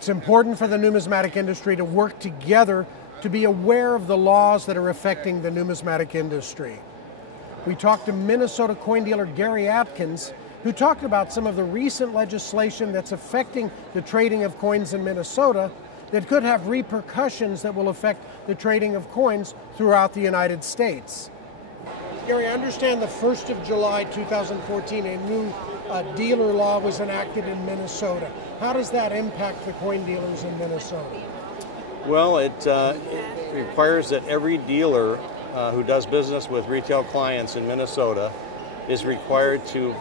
It's important for the numismatic industry to work together to be aware of the laws that are affecting the numismatic industry. We talked to Minnesota coin dealer Gary Adkins, who talked about some of the recent legislation that's affecting the trading of coins in Minnesota that could have repercussions that will affect the trading of coins throughout the United States. Gary, I understand the 1st of July 2014, a new dealer law was enacted in Minnesota. How does that impact the coin dealers in Minnesota? Well, it requires that every dealer who does business with retail clients in Minnesota is required to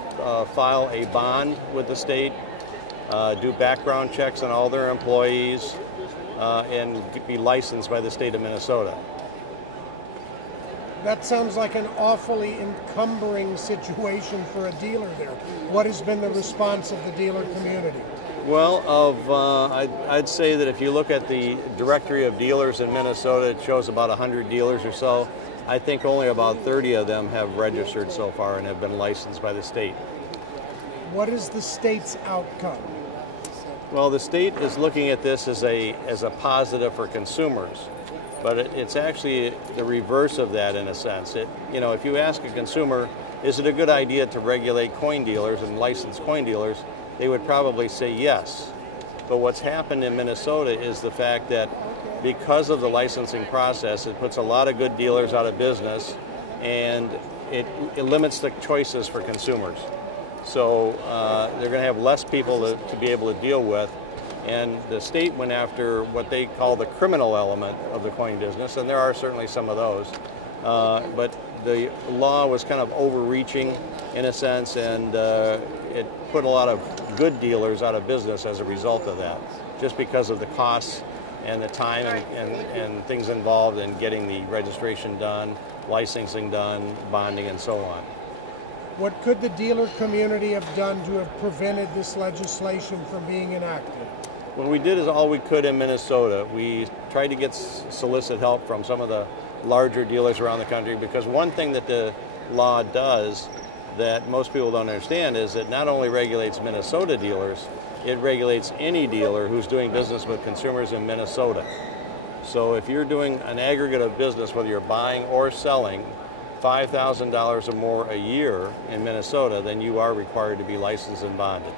file a bond with the state, do background checks on all their employees, and be licensed by the state of Minnesota. That sounds like an awfully encumbering situation for a dealer there. What has been the response of the dealer community? Well, I'd say that if you look at the directory of dealers in Minnesota, it shows about 100 dealers or so. I think only about 30 of them have registered so far and have been licensed by the state. What is the state's outcome? Well, the state is looking at this as a positive for consumers, but it's actually the reverse of that in a sense. If you ask a consumer, is it a good idea to regulate coin dealers and license coin dealers, they would probably say yes. But what's happened in Minnesota is the fact that because of the licensing process, it puts a lot of good dealers out of business, and it limits the choices for consumers. So they're going to have less people to be able to deal with, and the state went after what they call the criminal element of the coin business, and there are certainly some of those. But the law was kind of overreaching in a sense, and it put a lot of good dealers out of business as a result of that, just because of the costs and the time and things involved in getting the registration done, licensing done, bonding, and so on. What could the dealer community have done to have prevented this legislation from being enacted? What we did is all we could in Minnesota. We tried to solicit help from some of the larger dealers around the country, because one thing that the law does that most people don't understand is it not only regulates Minnesota dealers, it regulates any dealer who's doing business with consumers in Minnesota. So if you're doing an aggregate of business, whether you're buying or selling, $5,000 or more a year in Minnesota, then you are required to be licensed and bonded.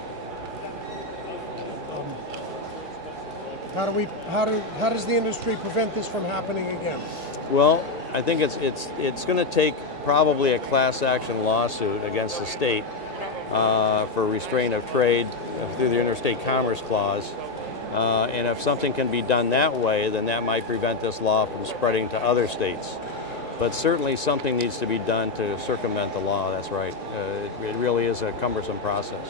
How does the industry prevent this from happening again? Well, I think it's going to take probably a class action lawsuit against the state for restraint of trade through the Interstate Commerce Clause. And if something can be done that way, then that might prevent this law from spreading to other states. But certainly something needs to be done to circumvent the law, that's right. It really is a cumbersome process.